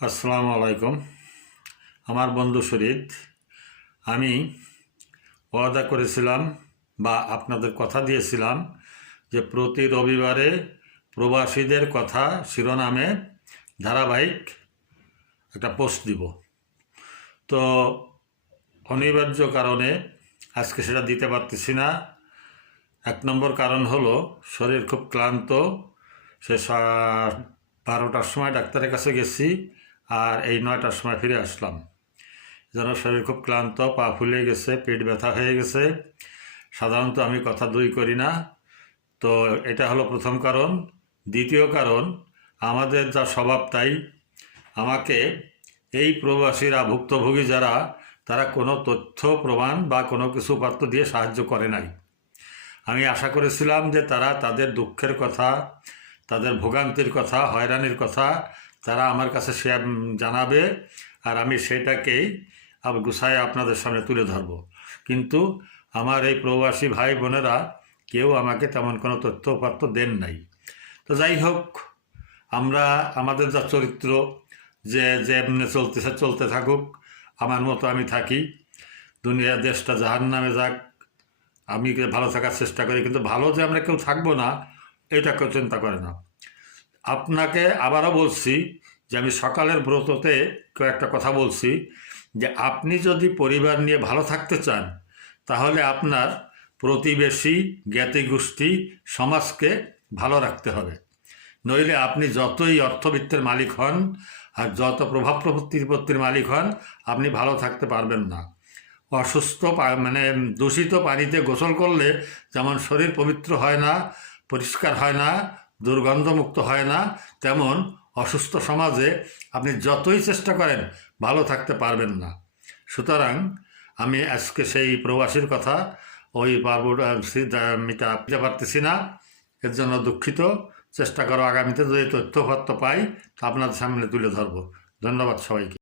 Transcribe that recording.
আসসালামু আলাইকুম। আমার বন্ধু শরীদ, আমি ওয়াদা করেছিলাম বা আপনাদের কথা দিয়েছিলাম যে প্রতি রবিবারে প্রবাসীদের কথা শিরোনামে ধারাবাহিক একটা পোস্ট দিব। তো অনিবার্য কারণে আজকে সেটা দিতে পারতেছি না। এক নম্বর কারণ হলো শরীর খুব ক্লান্ত। সে 12টার সময় ডাক্তারের কাছে গেছি, আর এই 9টার সময় ফিরে আসলাম। যেন শরীর খুব ক্লান্ত, পা ফুলে গেছে, পেট ব্যথা হয়ে গেছে। সাধারণত আমি কথা করি না। তো এটা হলো প্রথম কারণ। দ্বিতীয় কারণ, আমাদের যা স্বভাব তাই আমাকে এই প্রবাসীরা, ভুক্তভোগী যারা, তারা কোনো তথ্য প্রমাণ বা কোনো কিছু পাত্র দিয়ে সাহায্য করে নাই। আমি আশা করেছিলাম যে তারা তাদের দুঃখের কথা, তাদের ভোগান্তির কথা, হয়রানির কথা তারা আমার কাছে জানাবে, আর আমি সেটাকেই গুছায় আপনাদের সামনে তুলে ধরব। কিন্তু আমার এই প্রবাসী ভাই বোনেরা কেউ আমাকে তেমন কোনো তথ্যপাত্র দেন নাই। তো যাই হোক, আমরা আমাদের যা চরিত্র, যে এমনি চলতেছে চলতে থাকুক, আমার মতো আমি থাকি, দুনিয়া দেশটা জাহান্নামে যাক, আমি ভালো থাকার চেষ্টা করি। কিন্তু ভালো যে আমরা কেউ থাকবো না, এটা কেউ চিন্তা করে না। আপনাকে আবারও বলছি যে আমি সকালের ব্রততে কয়েকটা কথা বলছি যে আপনি যদি পরিবার নিয়ে ভালো থাকতে চান, তাহলে আপনার প্রতিবেশী, জ্ঞাতি গোষ্ঠী, সমাজকে ভালো রাখতে হবে। নইলে আপনি যতই অর্থবিত্তের মালিক হন আর যত প্রভাব প্রতিপত্তির মালিক হন, আপনি ভালো থাকতে পারবেন না। অসুস্থ দূষিত পানিতে গোসল করলে যেমন শরীর পবিত্র হয় না, পরিষ্কার হয় না, দুর্গন্ধমুক্ত হয় না, তেমন অসুস্থ সমাজে আপনি যতই চেষ্টা করেন ভালো থাকতে পারবেন না। সুতরাং আমি আজকে সেই প্রবাসীর কথা ওই দিতে পারতেছি না, এর জন্য দুঃখিত। চেষ্টা করো আগামীতে যদি তথ্যপত্র পাই তা আপনাদের সামনে তুলে ধরবো। ধন্যবাদ সবাইকে।